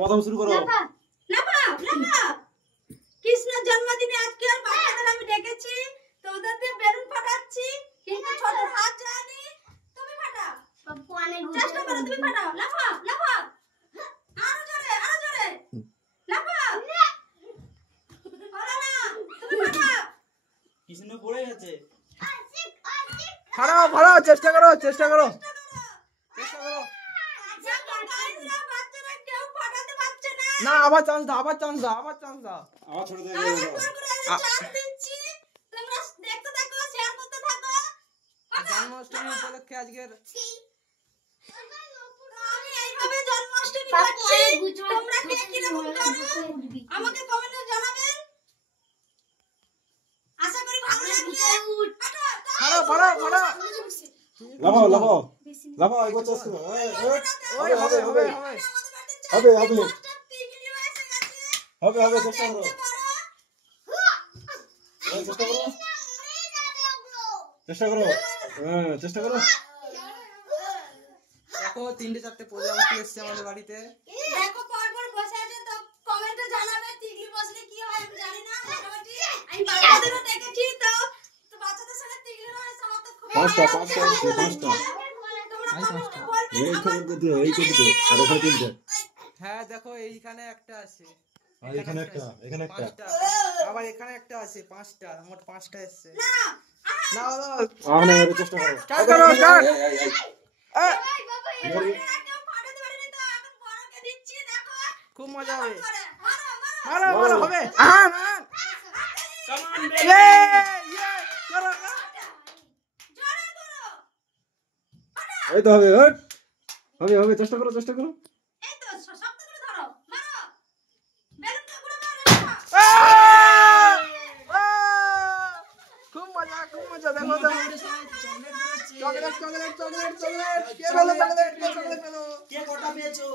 প্রথম শুরু করো। কৃষ্ণের জন্মদিনে আজকে আর বাচ্চাদের আমি ডেকেছি, তো ওদের দিয়ে বেলুন ফাটাচ্ছি, কিন্তু ছোট হাত যায়নি। তুমি ফাটাও, চেষ্টা করো, তুমি ফাটাও, লাফাও লাফাও, আরো জোরে লাফাও। হলো না, তুমি ফাটাও। কৃষ্ণ পড়ে গেছে। ফাটাও, চেষ্টা করো। না, আবার চান্স দাও। আবার ছোট থেকে জন্মাষ্টমী উপলক্ষে আজকের আমাকে কমেন্টে জানাবেন। আশা করি ভালো লাগবে। লাফাও একবার চেষ্টা করো। হবে চেষ্টা করো। চেষ্টা করো। দেখো 3-4টে প্রজাপতি এসছে আমাদের বাড়িতে। দেখো পরপর বসে আছে, তো কমেন্টে জানাবে টিকলি বসলে কি হয় আমি জানি না। মোটামুটি আমি বাচ্চাদেরও দেখেছি, তো বাচ্চাদের সাথে টিকলির হয় সবার তো খুব পাঁচটা। তোমরা কমেন্টে বলবে। হ্যাঁ দেখো এইখানে একটা আছে, এখানে একটা। পাঁচটা। আবার এখানে একটা আছে, 5টা, মোট 5টা এসছে। না না চেষ্টা করো। স্টার্ট করো। খুব মজা হবে। মারো হবে। এই তো হবে চেষ্টা করো। খুব মজা। দেখো চকলেট। কে পেলো চকলেট? কে কটা পেয়েছো?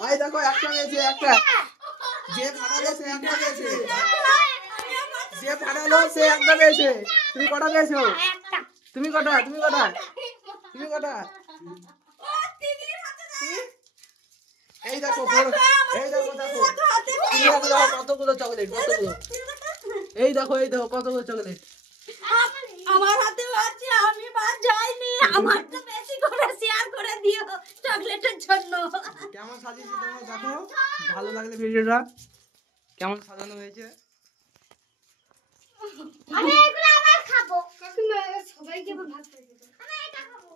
ভাই দেখো একটা পেয়েছে, একটা। যে ফাটালো সে একটা পেয়েছে। তুমি কটা পেয়েছো? তুমি কটা? এই দেখো কতগুলো চকলেট। এই দেখো কতগুলো চকলেট। আমার হাতেও আছে, আমি বাদ যাইনি। আমার তো বেশি করে শেয়ার করে দিও চকলেটের জন্য। কেমন সাজিয়েছি তোমরা দেখো। ভালো লাগলে ভিডিওটা কেমন সাজানো হয়েছে। আমি এগুলো আবার খাবো। কাকিমা সবাইকে ভাগ করে দেব। আমি এটা খাবো।